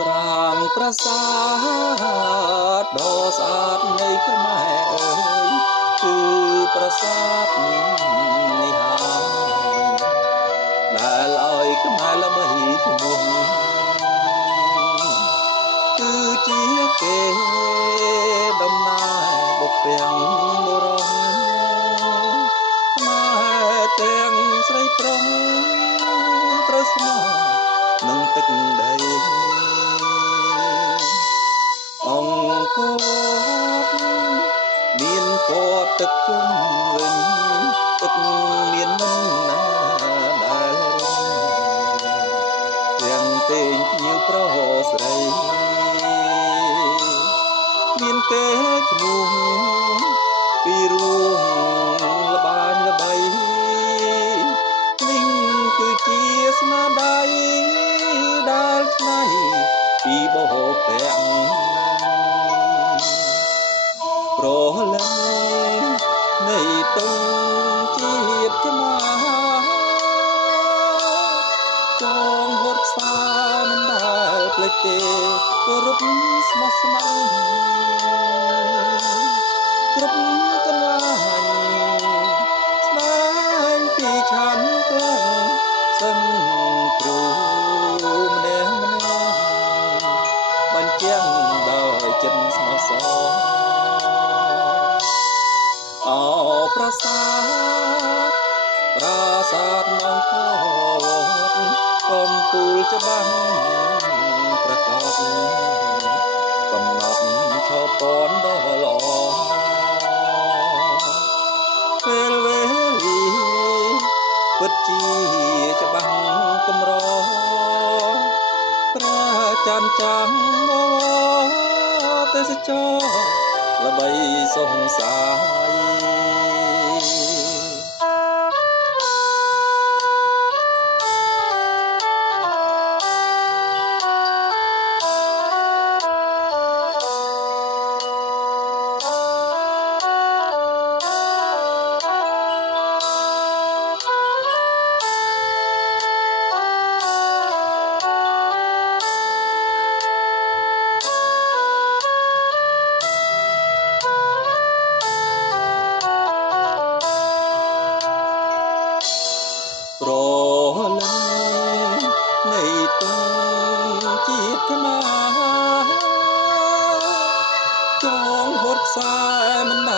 ប្រាង្គប្រាសាទដ៏ស្អាតនៃខ្មែរអើយគឺប្រាសាទនេះហើយដែលឲ្យខ្មែរល្បីឈ្មោះគឺជាគេដំណើរបុព្វាំងបុរសខ្មែរទាំងស្រីប្រុសត្រូវស្មោះនឹងទឹកដីអង្គរមានពណ៌ទឹកជុំវិញទឹកមានមិនណាដែលទាំងទេងភ្ញៀវប្រុសស្រីមានគេឈ្មោះពីរួមល្បាញល្បីនេះគឺជាស្នាដៃដែលឆ្នៃពីបោពាំងប្រលឹងនៃតុងជាតិខ្មែរចងហត់ខ្សែមិនដែលភ្លេចទេគោរពស្មោះស្ម័គ្រគ្រប់កន្លែងស្ដែងពីឆានទាំងសឹងគ្រូម្នាក់បញ្ជាក់ដោយចិត្តស្មោះសរអោប្រាសាទនំខកំពូលច្បាំងប្រកបកំណត់ឈរពនដ៏ល្អពេលវេលាពិតជាច្បាំងកម្រព្រះច័ន្ទចាំងទេសចរល្បីសង្សាយប្រលឹងនៃតុងជាតិខ្មែរចងហត់ខ្សែមិន